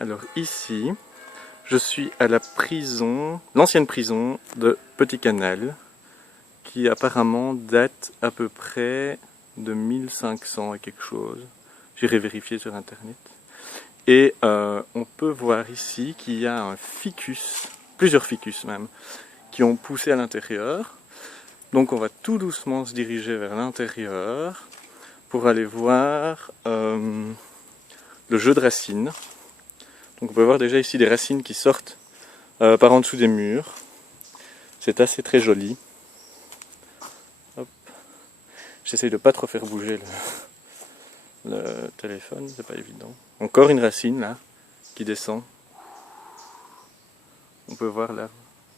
Alors ici, je suis à la prison, l'ancienne prison de Petit Canal, qui apparemment date à peu près de 1500 et quelque chose. J'irai vérifier sur internet. Et on peut voir ici qu'il y a un ficus, plusieurs ficus même, qui ont poussé à l'intérieur. Donc on va tout doucement se diriger vers l'intérieur pour aller voir le jeu de racines. Donc on peut voir déjà ici des racines qui sortent par en dessous des murs. C'est assez très joli. Hop. J'essaye de pas trop faire bouger le téléphone, c'est pas évident. Encore une racine là qui descend. On peut voir l'arbre.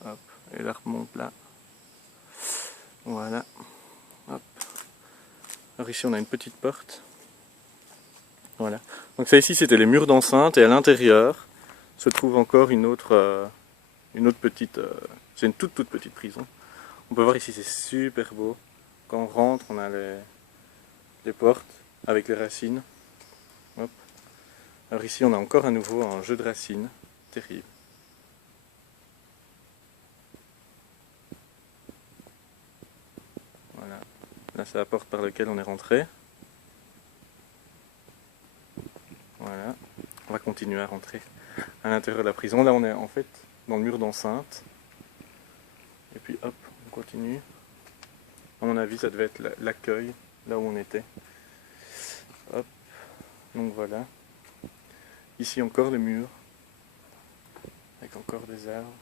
Hop. Et l'arbre monte là. Voilà. Hop. Alors ici on a une petite porte. Voilà. Donc ça ici c'était les murs d'enceinte et à l'intérieur se trouve encore une autre petite... c'est une toute petite prison. On peut voir ici c'est super beau. Quand on rentre on a les portes avec les racines. Hop. Alors ici on a encore à nouveau un jeu de racines. Terrible. Voilà. Là c'est la porte par laquelle on est rentré. Voilà. On va continuer à rentrer à l'intérieur de la prison. Là on est en fait dans le mur d'enceinte. Et puis hop, on continue. À mon avis ça devait être l'accueil, là où on était. Hop. Donc voilà. Ici encore les murs. Avec encore des arbres.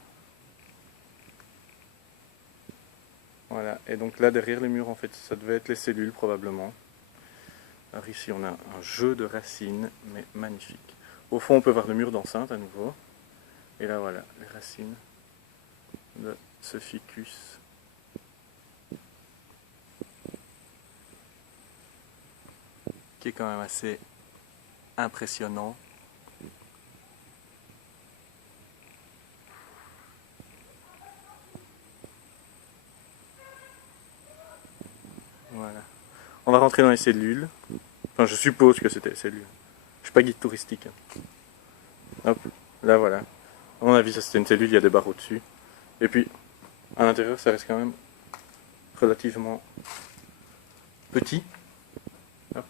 Voilà. Et donc là derrière les murs en fait ça devait être les cellules probablement. Alors ici on a un jeu de racines, mais magnifique. Au fond on peut voir le mur d'enceinte à nouveau. Et là voilà, les racines de ce ficus. Qui est quand même assez impressionnant. Voilà. On va rentrer dans les cellules. Enfin je suppose que c'était les cellules. Je suis pas guide touristique. Hop, là voilà. À mon avis ça c'était une cellule, il y a des barreaux dessus. Et puis à l'intérieur ça reste quand même relativement petit. Hop.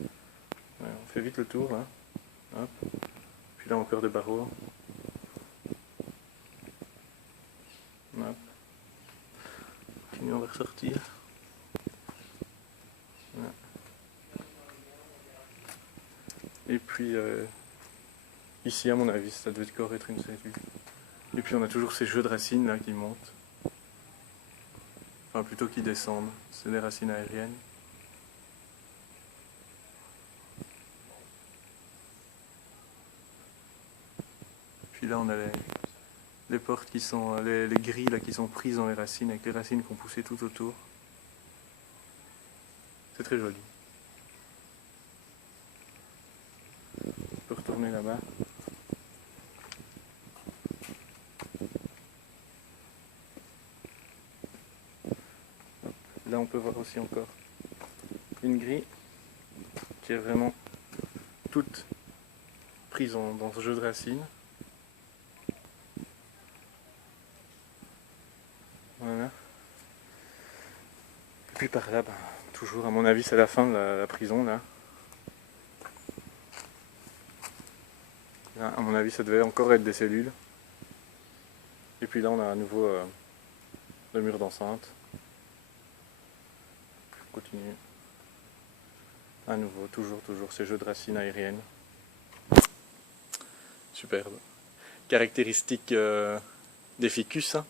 Ouais, on fait vite le tour là. Hop. Puis là encore des barreaux. Hop. Puis on va ressortir. Voilà. Et puis ici à mon avis ça devait encore être une cellule. Et puis on a toujours ces jeux de racines là qui montent. Enfin plutôt qui descendent. C'est des racines aériennes. Puis là on a les portes qui sont, les grilles là qui sont prises dans les racines avec les racines qui ont poussé tout autour. C'est très joli. On peut retourner là-bas. Là on peut voir aussi encore une grille qui est vraiment toute prise dans ce jeu de racines. Voilà. Et puis par là, ben, toujours à mon avis c'est la fin de la prison là. Là. À mon avis ça devait encore être des cellules. Et puis là on a à nouveau le mur d'enceinte. On continue. À nouveau, toujours ces jeux de racines aériennes. Superbe. Caractéristique des ficus. Hein.